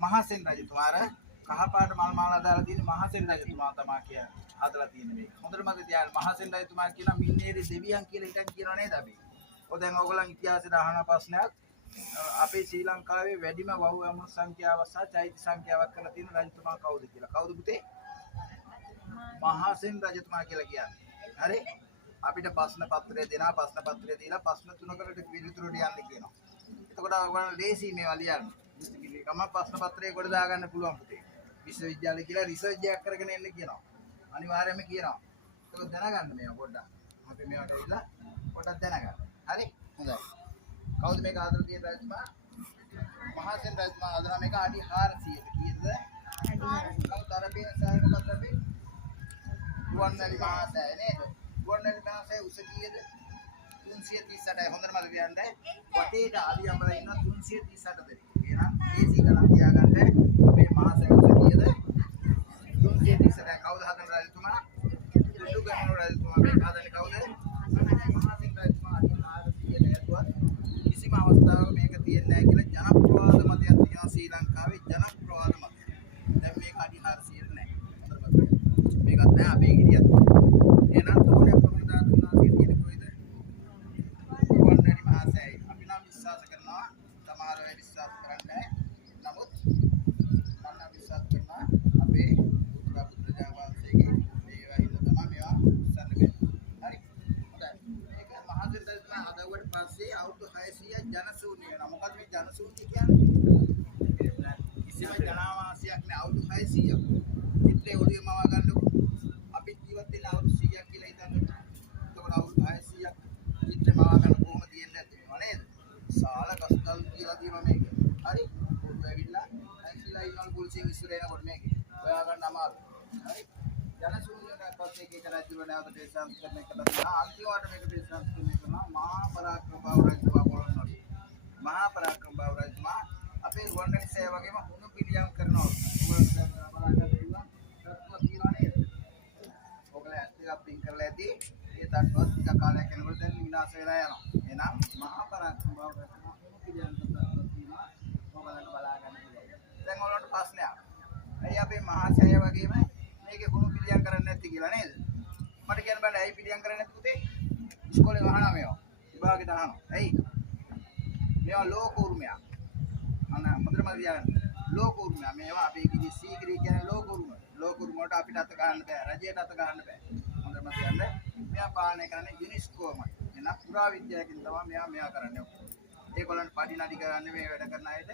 මහසෙන් රජතුමාර කහපාට මල් මාලා දාලා තියෙන මහසෙන් රජතුමා තමයි කියන්නේ. හදලා තියෙන මේක. හොඳට මතක තියාගන්න මහසෙන් රජතුමා කියන මින්නේරි දෙවියන් කියලා හිතන් කියනව නේද අපි? ඔය දැන් ඕගොල්ලන් ඉතිහාසයට අහන ප්‍රශ්නයක් අපේ ශ්‍රී ලංකාවේ වැඩිම වහු සංඛ්‍යාව සහ චෛත්‍ය සංඛ්‍යාවක් කරලා තියෙන රජතුමා කවුද කියලා. කවුද පුතේ? මහසෙන් රජතුමා කියලා කියන්නේ. හරි? අපිට ප්‍රශ්න පත්‍රය දෙනවා ප්‍රශ්න පත්‍රය දීලා ප්‍රශ්න තුනකට පිළිතුරු ලියන්න කියනවා. එතකොට ඔයගොල්ලෝ ලේසි මේවා ලියන්න. කම ප්‍රශ්න පත්‍රයේ කොට දාගන්න පුළුවන් පුතේ. විශ්වවිද්‍යාලය කියලා රිසර්ච් එකක් කරගෙන එන්න කියනවා. අනිවාර්යයෙන්ම කියනවා. ඒක දැනගන්න මේවා පොඩ්ඩක්. අපි මේවට ඇවිල්ලා පොඩ්ඩක් දැනගන්න. හරි? හොඳයි. කවුද මේක ආදර තියෙන රජතුමා? මහසෙන් රජතුමා ආදර මේක අඩි 400ට කීයද? කවුද තරපේ සායක පත්‍රපේ? රුවන්වැලි මහසෑය නේද? රුවන්වැලි මහසෑය උස කීයද? 338යි. හොඳට මතක තියාගන්න. වටේට ආලි අඹලා ඉන්න 338 දෙනෙක්. එහෙනම් ඒසි ගණන් තියාගන්න. අපේ මහසෑය උස කීයද? 338යි. කවුද හදන රජතුමා? දුටුගැමුණු රජතුමා. මේක හදන්නේ කවුද? මහසෙන් රජතුමා අඩි 400ට ඇදුවත් කිසිම අවස්ථාවක මේක තියෙන්නේ නැහැ කියලා ජනප්‍රවාද මතයක් තියෙනවා ශ්‍රී ලංකාවේ ජනප්‍රවාද මතය. දැන් මේක අඩි 400ට නැහැ. හොඳට මතක. මේකත් නැහැ අපේ ගිරියත්. එහෙනම් තෝරේ ප්‍රමුඛ ධාතුනාගේ තියෙන කොයිද? වන්දනි මහසෑය. අපි නම් විශ්වාස කරනවා සමහර අය විශ්වාස කරන්නේ නමුත් මම විශ්වාස කරනවා අපේ බුද්ධ ජාවාසයේ මේවා හින්දා තමයි මේවා උස්සන්නේ. හරි. හොඳයි. මේක මහසෙන් රජතුමා හදවුවට පස්සේ අවුරුදු 600ක් ජනශූන්‍ය වෙනවා. මොකද මේ ජනශූන්‍ය කියන්නේ? කිසිම ජනාවාසයක් නෑ අවුරුදු 600ක්. චිත්‍රේ ඔළුවේ මවා ගන්නකො. අපි ජීවත් වෙන අවුරුදු 100ක් කියලා හිතන්න. එතකොට අවුරුදු 600ක් චිත්‍රේ මවා ගන්න කොහොමද තියෙන්නේ නැත්තේ නේද? සාල කස්කල් කියලා තියෙනවා මේක. හරි? පොඩ්ඩක් ඇවිල්ලා ඇවිල්ලා ඉන්නවලු පොලිසියෙන් ඉස්සර එනකොට මේක. හොයා ගන්න අමාරුයි. හරි? ජනශූන්‍යකට පස්සේ ඒක රජුව නැවත දේශාන්ත කරන එක තමයි අන්තිමට මේක දේශාන්ත කරනවා මහා පරාක්‍රම බව රජතුමා බලනවා. මහා පරාක්‍රම බව රජතුමා අපේ රුවන්වැලි සෑය වගේම හුණු පිළියම් කරනවා. ඔයගොල්ලෝ බලන්න පුළුවන්. තත්ත්වයක් තියනවා නේද? ඔයගොල්ලෝ ඇස් දෙකක් පින් කරලා ඇති. ඒ තත්ත්වවත් ටික කාලයක් යනකොට දැන් විනාශ වෙලා යනවා. එහෙනම් මහා පරාක්‍රම බව රජතුමා හුණු පිළියම් කරනවා. ඔයගොල්ලන්ට බලා ගන්න පුළුවන්. දැන් ඔයගොල්ලන්ට ප්‍රශ්නයක්. ඇයි අපේ මහා සෑය වගේම මේකේ හුණු පිළියම් කරන්නේ නැති කියලා නේද? මට කියන්න බෑ ඇයි පිළියම් කරන්නේ නැති පුතේ? ඉස්කෝලේ අහනවා මේවා. විභාගෙට අහනවා. ඇයි? මේවා ලෝක උරුමයක්. අන්න හොඳට මතක තියාගන්න. ලෝක උරුමයක්. මේවා අපේ කිසි සීග්‍රී කියන්නේ ලෝක උරුම. ලෝක උරුම වලට අපිට අත ගන්න බෑ. රජයට අත ගන්න බෑ. හොඳට මතක තියාගන්න. මෙයා පාලනය කරන්නේ යුනිස්කෝමයි. එන පුරාවිද්‍යාවකින් තමයි මෙයා කරන්නේ. ඒගොල්ලන් පඩි නඩි කරන්නේ මේ වැඩ කරන අයට